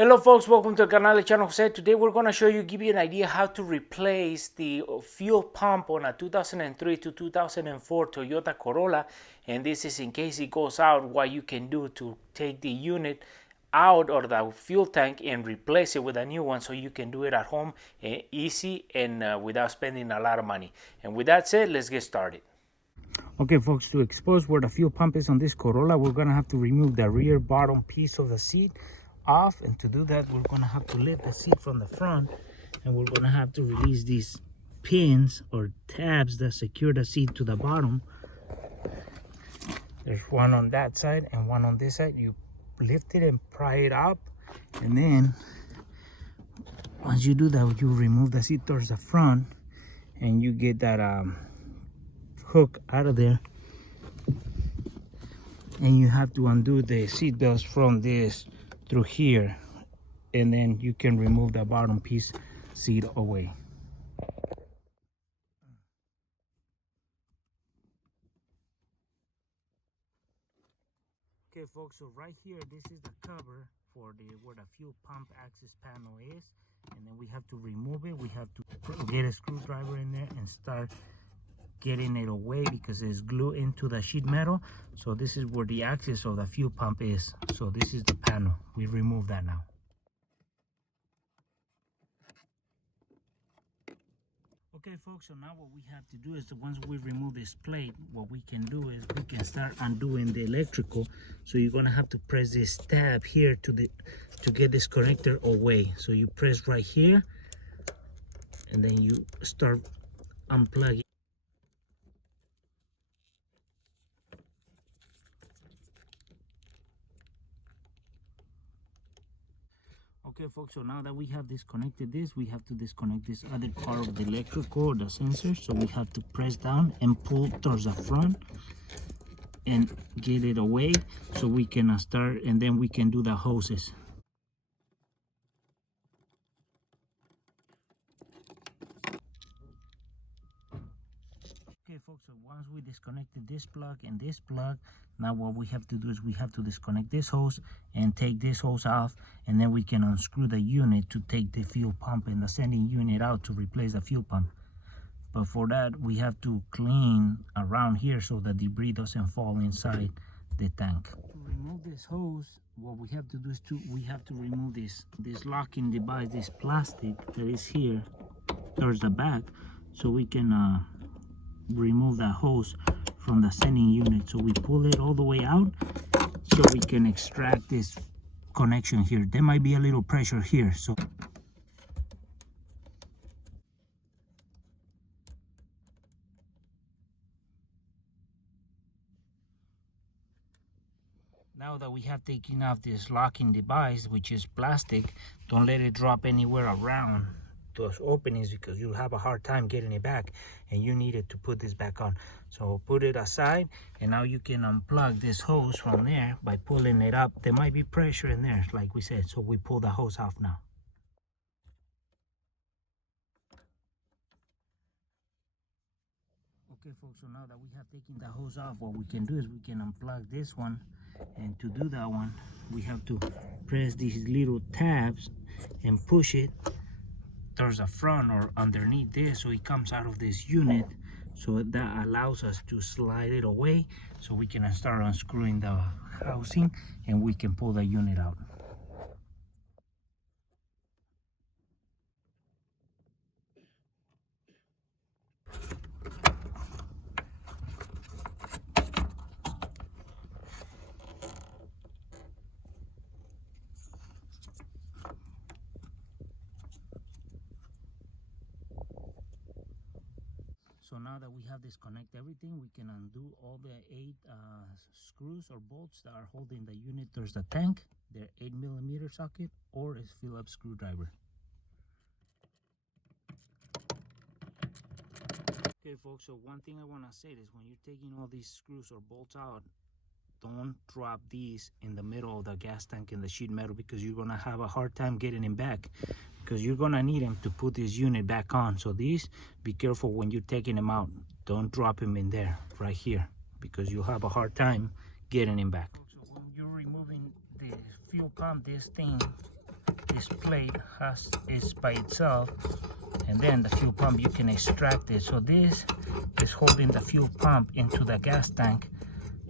Hello folks, welcome to the canal channel Jose. Today we're going to give you an idea how to replace the fuel pump on a 2003 to 2004 Toyota Corolla. And this is in case it goes out, what you can do to take the unit out of the fuel tank and replace it with a new one, so you can do it at home easy and without spending a lot of money. And with that said, let's get started. Okay folks, to expose where the fuel pump is on this Corolla, we're going to have to remove the rear bottom piece of the seat off, and to do that we're going to have to lift the seat from the front, and we're going to have to release these pins or tabs that secure the seat to the bottom. There's one on that side and one on this side. You lift it and pry it up, and then once you do that, you remove the seat towards the front and you get that hook out of there, and you have to undo the seat belts from this through here, and then you can remove the bottom piece seat away. Okay folks, so right here, this is the cover for where the fuel pump access panel is, and then we have to remove it. We have to get a screwdriver in there and start getting it away because it's glued into the sheet metal. So this is where the axis of the fuel pump is. So this is the panel. We remove that now. Okay folks, so now what we have to do is once we remove this plate, what we can do is we can start undoing the electrical. So you're gonna have to press this tab here to get this connector away. So you press right here, and then you start unplugging. Okay folks, so now that we have disconnected this, we have to disconnect this other part of the electrical or the sensor. So we have to press down and pull towards the front and get it away, so we can start, and then we can do the hoses. Okay folks, so once we disconnected this plug and this plug, now what we have to do is we have to disconnect this hose and take this hose off, and then we can unscrew the unit to take the fuel pump and the sending unit out to replace the fuel pump. But for that, we have to clean around here so the debris doesn't fall inside the tank. To remove this hose, what we have to do is we have to remove this locking device, this plastic that is here towards the back, so we can remove that hose from the sending unit. So we pull it all the way out so we can extract this connection here. There might be a little pressure here, so now that we have taken off this locking device, which is plastic, don't let it drop anywhere around those openings, because you'll have a hard time getting it back, and you need it to put this back on. So put it aside, and now you can unplug this hose from there by pulling it up. There might be pressure in there, like we said, so we pull the hose off now. Okay folks, so now that we have taken the hose off, what we can do is we can unplug this one, and to do that one we have to press these little tabs and push it towards the front or underneath this, so it comes out of this unit. So that allows us to slide it away, so we can start unscrewing the housing and we can pull the unit out. So now that we have disconnected everything, we can undo all the 8 screws or bolts that are holding the unit towards the tank. They're 8mm socket or a Phillips screwdriver. Okay folks, so one thing I want to say is when you're taking all these screws or bolts out, don't drop these in the middle of the gas tank in the sheet metal, because you're going to have a hard time getting them back, because you're going to need them to put this unit back on. So these, be careful when you're taking them out. Don't drop them in there right here, because you'll have a hard time getting them back. So when you're removing the fuel pump, this thing this plate is by itself, and then the fuel pump, you can extract it. So this is holding the fuel pump into the gas tank,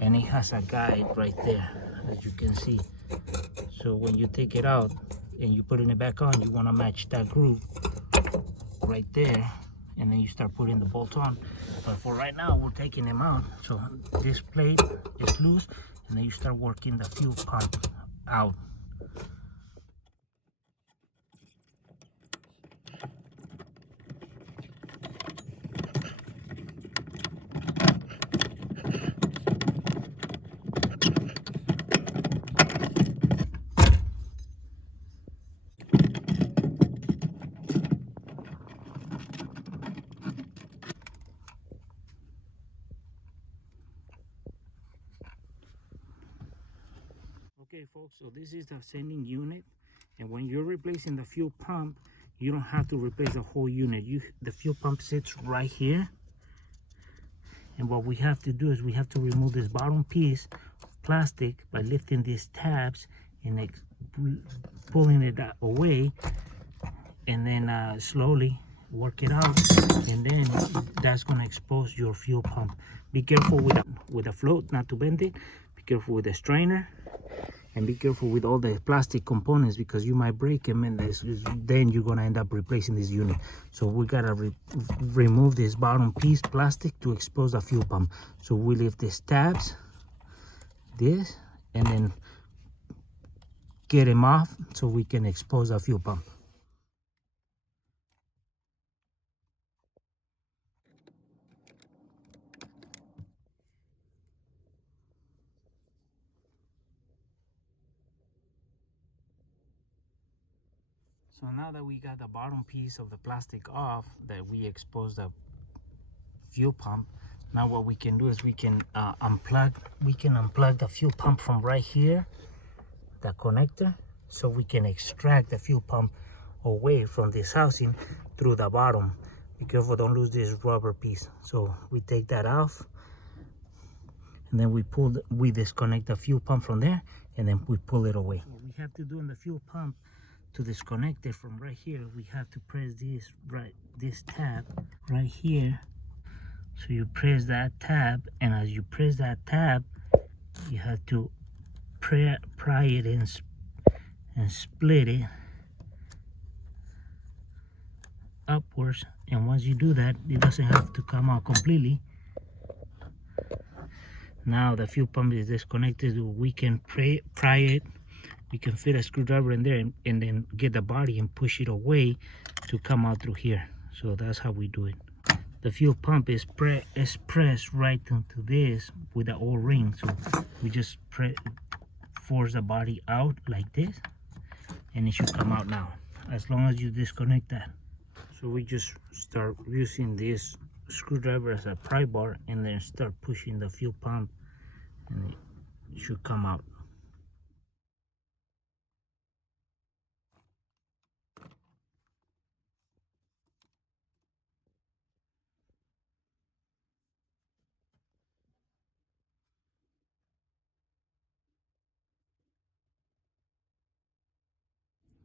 and it has a guide right there, as you can see. So when you take it out and you putting it back on, you want to match that groove right there, and then you start putting the bolts on. But for right now, we're taking them out. So this plate is loose, and then you start working the fuel pump out. Okay folks, so this is the sending unit, and when you're replacing the fuel pump, you don't have to replace the whole unit. The fuel pump sits right here, and what we have to do is we have to remove this bottom piece of plastic by lifting these tabs and pulling it away, and then slowly work it out, and then that's going to expose your fuel pump. Be careful with the float not to bend it. Be careful with the strainer, and be careful with all the plastic components, because you might break them, and then you're going to end up replacing this unit. So we got to remove this bottom piece plastic to expose the fuel pump. So we lift these tabs, and then get them off so we can expose the fuel pump. So now that we got the bottom piece of the plastic off, that we exposed the fuel pump, now what we can do is we can unplug the fuel pump from right here, the connector, so we can extract the fuel pump away from this housing through the bottom. Be careful, don't lose this rubber piece. So we take that off, and then we disconnect the fuel pump from there, and then we pull it away. What we have to do in the fuel pump, to disconnect it from right here, we have to press this tab right here. So you press that tab, and as you press that tab, you have to pry it and split it upwards. And once you do that, it doesn't have to come out completely. Now the fuel pump is disconnected. We can pry it. We can fit a screwdriver in there, and then get the body and push it away to come out through here. So that's how we do it. The fuel pump is pressed right into this with the O-ring. So we just force the body out like this, and it should come out now, as long as you disconnect that. So we just start using this screwdriver as a pry bar, and then start pushing the fuel pump, and it should come out.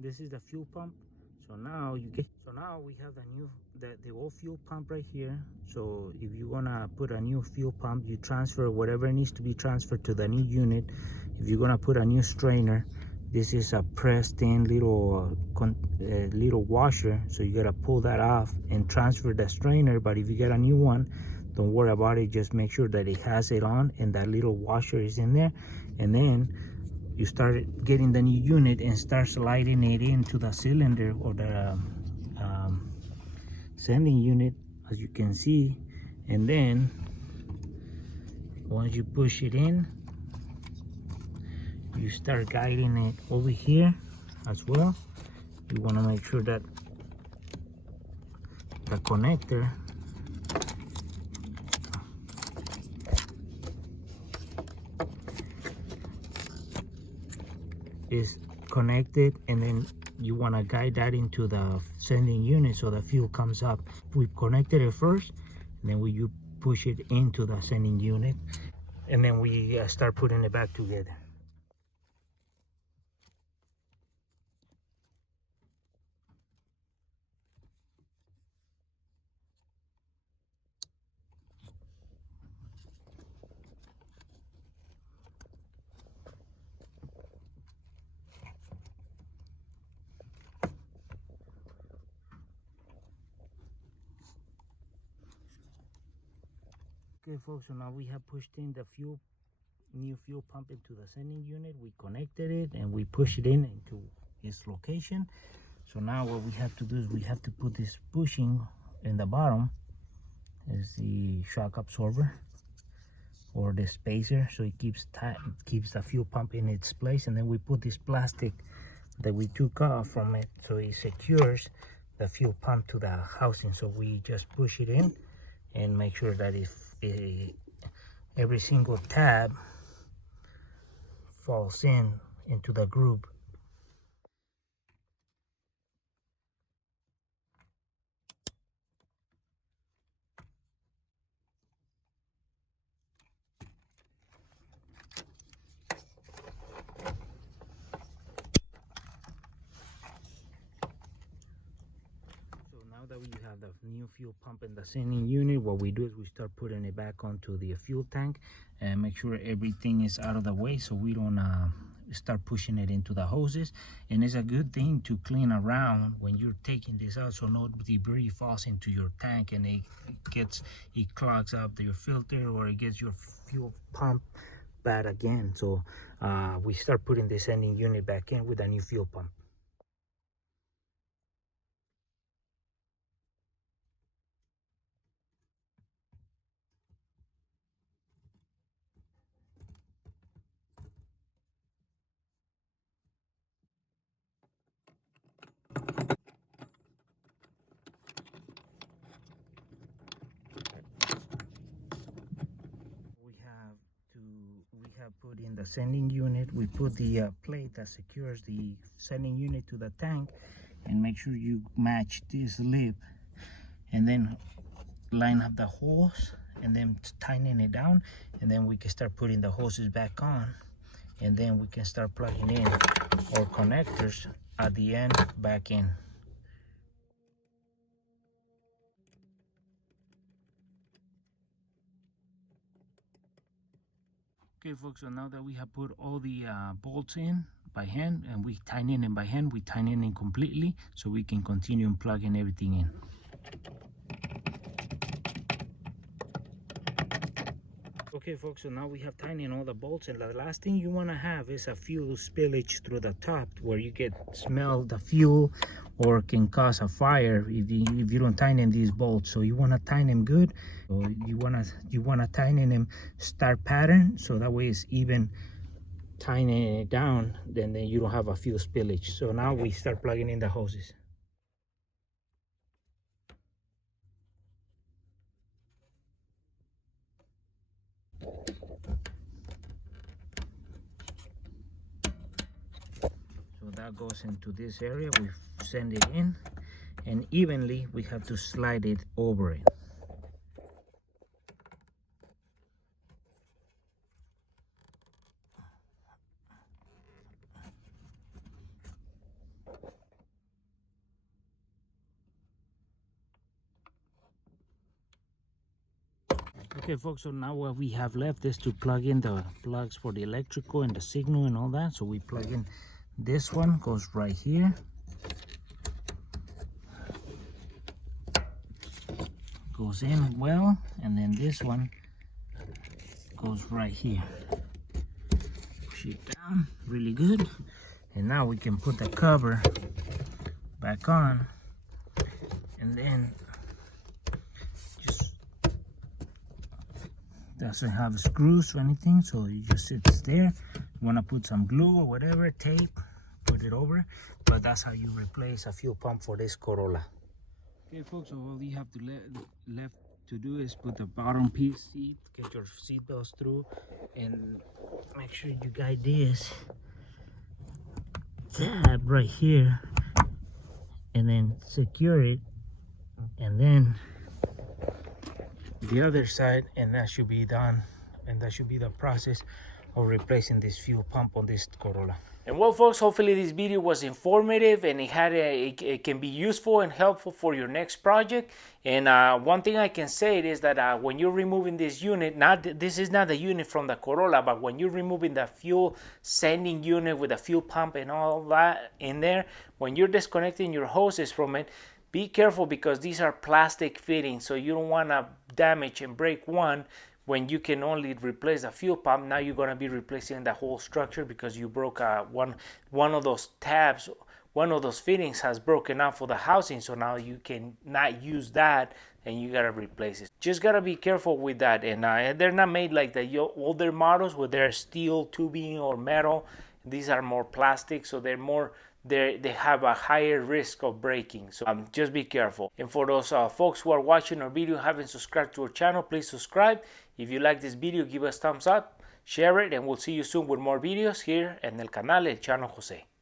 This is the fuel pump. So now we have the old fuel pump right here. So if you wanna put a new fuel pump, you transfer whatever needs to be transferred to the new unit. If you're gonna put a new strainer, this is a pressed in little washer, so you gotta pull that off and transfer the strainer. But if you get a new one, don't worry about it, just make sure that it has it on and that little washer is in there, and then you start getting the new unit and start sliding it into the cylinder or the sending unit, as you can see. And then once you push it in, you start guiding it over here as well. You want to make sure that the connector is connected, and then you want to guide that into the sending unit so the fuel comes up. We connected it first, and then you push it into the sending unit, and then we start putting it back together. Okay folks, so now we have pushed in the new fuel pump into the sending unit. We connected it and we push it in into its location. So now what we have to do is we have to put this bushing in the bottom is the shock absorber or the spacer, so it keeps the fuel pump in its place. And then we put this plastic that we took off from it, so it secures the fuel pump to the housing. So we just push it in and make sure that if every single tab falls into the groove. Now that we have the new fuel pump in the sending unit, what we do is we start putting it back onto the fuel tank and make sure everything is out of the way so we don't start pushing it into the hoses. And it's a good thing to clean around when you're taking this out so no debris falls into your tank and it clogs up your filter or it gets your fuel pump bad again. So we start putting the sending unit back in with a new fuel pump. We have put in the sending unit. We put the plate that secures the sending unit to the tank, and make sure you match this lip and then line up the hose and then tighten it down, and then we can start putting the hoses back on, and then we can start plugging in our connectors at the end back in. Okay folks, so now that we have put all the bolts in by hand and we tighten in by hand, we tighten in completely so we can continue plugging everything in. Okay folks, so now we have tightened all the bolts, and the last thing you want to have is a fuel spillage through the top where you get smell the fuel or can cause a fire if you don't tighten these bolts. So you want to tighten them good. So you want to tighten them star pattern so that way it's even. Tightening it down, then you don't have a fuel spillage. So now we start plugging in the hoses. So that goes into this area, we send it in, and evenly we have to slide it over it. Okay folks, so now what we have left is to plug in the plugs for the electrical and the signal and all that. So we plug in this one, goes right here. Goes in well, and then this one goes right here. Push it down really good. And now we can put the cover back on, and then just doesn't have screws or anything, so it just sits there. You want to put some glue or whatever, tape, put it over, but that's how you replace a fuel pump for this Corolla. Okay folks, so all you have to left to do is put the bottom piece seat, get your seat belts through, and make sure you guide this tab right here and then secure it, and then the other side, and that should be done, and that should be the process of replacing this fuel pump on this Corolla. And well folks, hopefully this video was informative and it can be useful and helpful for your next project. And one thing I can say is that when you're removing this unit, this is not the unit from the Corolla, but when you're removing the fuel sending unit with the fuel pump and all that in there, when you're disconnecting your hoses from it, be careful because these are plastic fittings, so you don't want to damage and break one when you can only replace a fuel pump, now you're going to be replacing the whole structure because you broke one of those tabs. One of those fittings has broken out for the housing, so now you can not use that and you gotta replace it. Just gotta be careful with that. And they're not made like the older models where they're steel tubing or metal. These are more plastic, so they have a higher risk of breaking. So just be careful. And for those folks who are watching our video haven't subscribed to our channel, please subscribe. If you like this video, give us thumbs up, share it, and we'll see you soon with more videos here en el canal El Chano Jose.